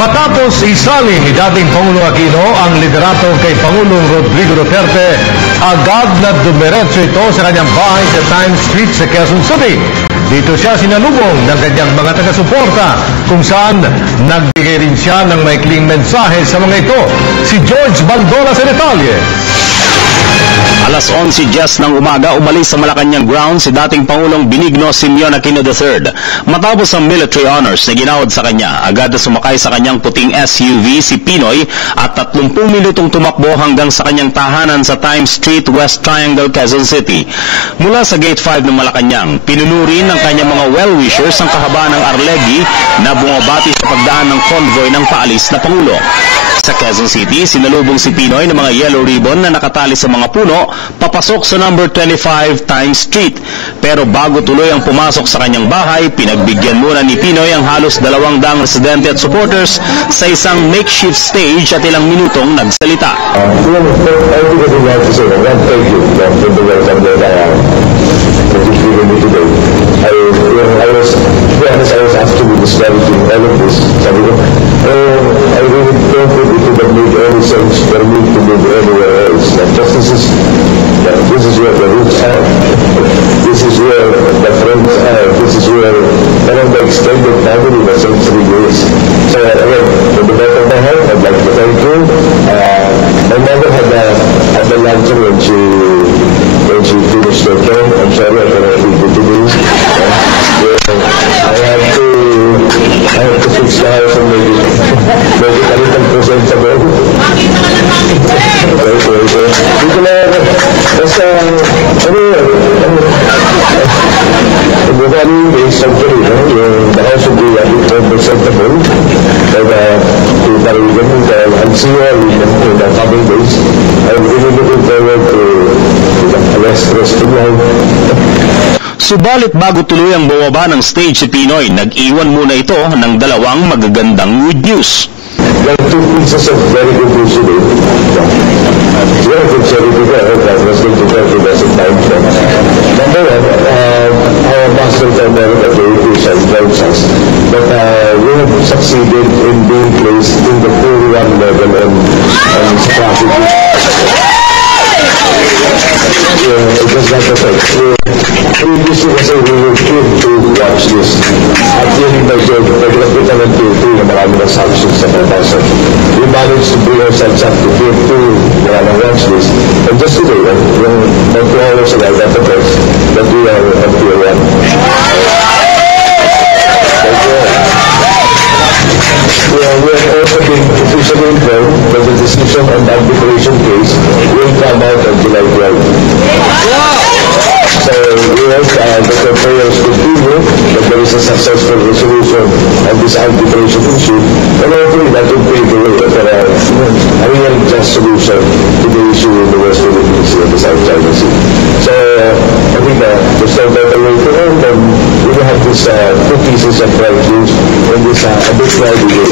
Matapos isali ni dating Pangulong Aquino ang liderato kay Pangulong Rodrigo Duterte, agad na dumiretso ito sa kanyang bahay sa Times Street sa Quezon City. Dito siya sinalubong ng kanyang mga taga-suporta kung saan nagbigay rin siya ng maikling mensahe sa mga ito. Si George Bandola sa detalye. Alas 11:10 ng umaga, umalis sa Malacanang ground si dating Pangulong Benigno Simeon Aquino III. Matapos ang military honors na ginawad sa kanya, agad na sumakay sa kanyang puting SUV si Pinoy at 30 minutong tumakbo hanggang sa kanyang tahanan sa Times Street, West Triangle, Quezon City. Mula sa Gate 5 ng Malacanang, pinunuri ng kanyang mga well-wishers ang kahabaan ng Arlegui na bumabati sa pagdaan ng convoy ng paalis na Pangulo. Sa Quezon City, sinalubong si Pinoy ng mga yellow ribbon na nakatali sa mga puno papasok sa number 25 Times Street. Pero bago tuloy ang pumasok sa kanyang bahay, pinagbigyan muna ni Pinoy ang halos 200 residente at supporters sa isang makeshift stage at ilang minutong nagsalita. I was asked to be describing all of this. Sabi ko, I really don't think it would have made any sense for me to live anywhere else. This is where the roots are. This is where the friends are. This is where the extended family was in 3 years. So again, from the bottom of my heart, I'd like to thank you. My mother had the luncheon when she finished her term. I'm sorry I cannot be good to do. I have to fix the house and make it a little presentable. Dito na basta the value is something, the house will be a little presentable. I'll see you all in the coming days. I'm really looking forward to a rest of life. Subalit bago tuloy ang bumaba ng stage si Pinoy, nag-iwan muna ito ng dalawang magagandang good news. There are 2 pieces of very good news today. One of them said it together, that was going to tell you that's a time frame. Number one, our master to America, the English and tells us that we have succeeded in being placed in the 41 level and strategy. It was not the fact. Previously, kasi we were keen to watch this. At yun by George, naglapitan ng Tier 2 na marami ng sanctions sa Pagkasa. We managed to bring ourselves up to Tier 2, wala ng watch list. And just today, yung 2 hours ago, I got the text that we are on Tier 1. We have also been officially informed that the decision on the arbitration case will come out on July 12. So we hope that the prayers continue, that there is a successful resolution of this arbitration issue, and hopefully that will pave the way for a real just solution to the issue in the West Philippine Sea and the South China Sea. So I think there's no better way to end, and we will have these 2 pieces of bright news in this a bit cloudy day.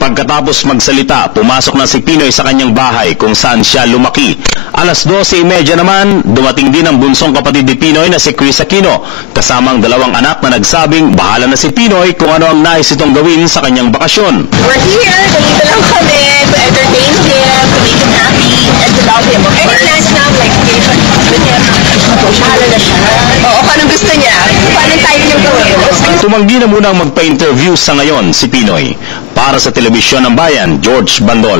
Pagkatapos magsalita, pumasok na si Pinoy sa kanyang bahay kung saan siya lumaki. Alas 12:30 naman, dumating din ang bunsong kapatid ni Pinoy na si Chris Aquino, kasamang 2 anak na nagsabing bahala na si Pinoy kung ano ang nais itong gawin sa kanyang bakasyon. We're here, dito lang kami to entertain him, to make him happy, and to love him. Any plans now, like vacation with him? Bahala na siya. Oo, kung gusto niya, paano tayo yung gawin? Tumanggi na muna ang magpa-interview sa ngayon si Pinoy. Para sa Telebisyon ng Bayan, George Bandola.